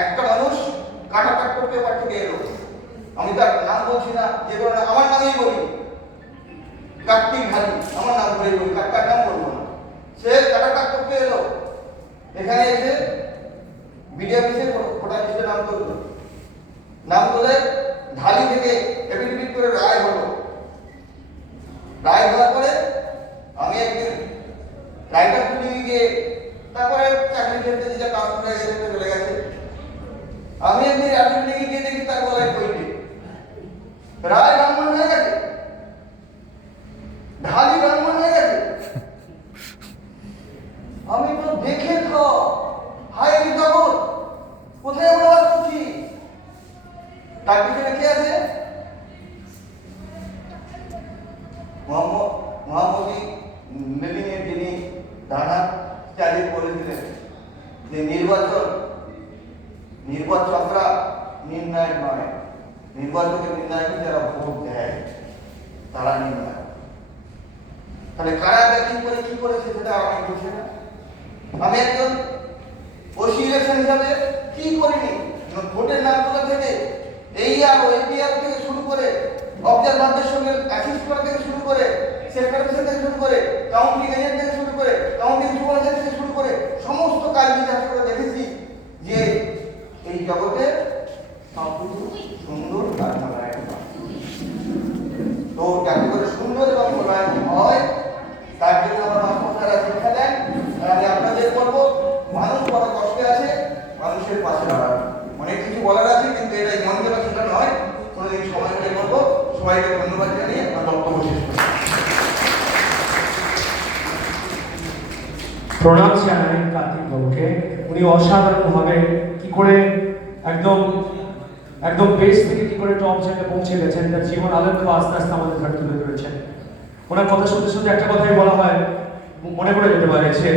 একটা মানুষ কাটাকাট করতে এবার থেকে এলো, আমি তার নাম বলছি না, যে কারণে আমার নামেই বলি, কার্তিক ঢালি, আমার নাম ধরে বলি, কার নাম বলবো না। সে কাটাকাট করতে এলো, এখানে এসে বিডিও অফিসে ভোটার লিস্টে নাম তুললো, নাম তুলে ঢালি থেকে এফিডেভিট করে রায় হলো। রায় হওয়ার পরে আমি একদিন রাইটার তুলে গিয়ে তারপরে চাকরি ক্ষেত্রে যেটা কাজ করে চলে গেছে। আমি একদিন রাইটার তুলে গিয়ে দেখি তার গলায় কইটে রায় ব্রাহ্মণ হয়ে গেছে, ঢালি ব্রাহ্মণ হয়ে গেছে। আমি তো দেখে তো হায় জগৎ, কোথায় আমরা বাস করছি? তার পিছনে কে আছে? মহামতি মেদিনের যিনি ধারণা চালিয়ে বলেছিলেন যে নির্বাচকরা নির্ণায়ক নয়, নির্বাচকের নির্ণায়ক যারা ভোট দেয় তারা নির্ণায়ক। তাহলে কারা কি করে কি করেছে সেটা আমি বুঝি না। আমি একজন ওসি ইলেকশন হিসাবে কি করিনি, ভোটের নাম তোলা থেকে AR থেকে শুরু করে অবজারভারদের সঙ্গে অ্যাসিস্ট করা থেকে শুরু করে সেক্টর অফিসার থেকে শুরু করে কাউন্টিং এজেন্ট থেকে শুরু করে কাউন্টিং সুপারভাইজার থেকে শুরু করে সমস্ত কাজ বিচার করে দেখেছি যে এই জগতে সবকিছু সুন্দর আর মোলায়েম। তো যাতে করে সুন্দর এবং মোলায়েম হয় তার জন্য আমার মাস্টাররা শিক্ষা দেন। তাহলে আপনাদের বলবো, মানুষ বড় কষ্টে আছে, মানুষের পাশে দাঁড়ান। অনেক কিছু বলার আছে, কিন্তু এটা মঞ্চটা সেটা নয়। কোনোদিন সময় করে বলবো। সবাইকে ধন্যবাদ জানিয়ে আমার বক্তব্য শেষ করছি। প্রণাম জানাই কার্তিক বাবুকে। উনি অসাধারণভাবে কি করে একদম বেস থেকে কি করে টপ জায়গায় পৌঁছে গেছেন, তার জীবন আলোক্য আস্তে আস্তে আমাদের ঘরে তুলে ধরেছেন। ওনার কথা শুনতে শুনতে একটা কথাই বলা হয়, মনে করে যেতে পারে যে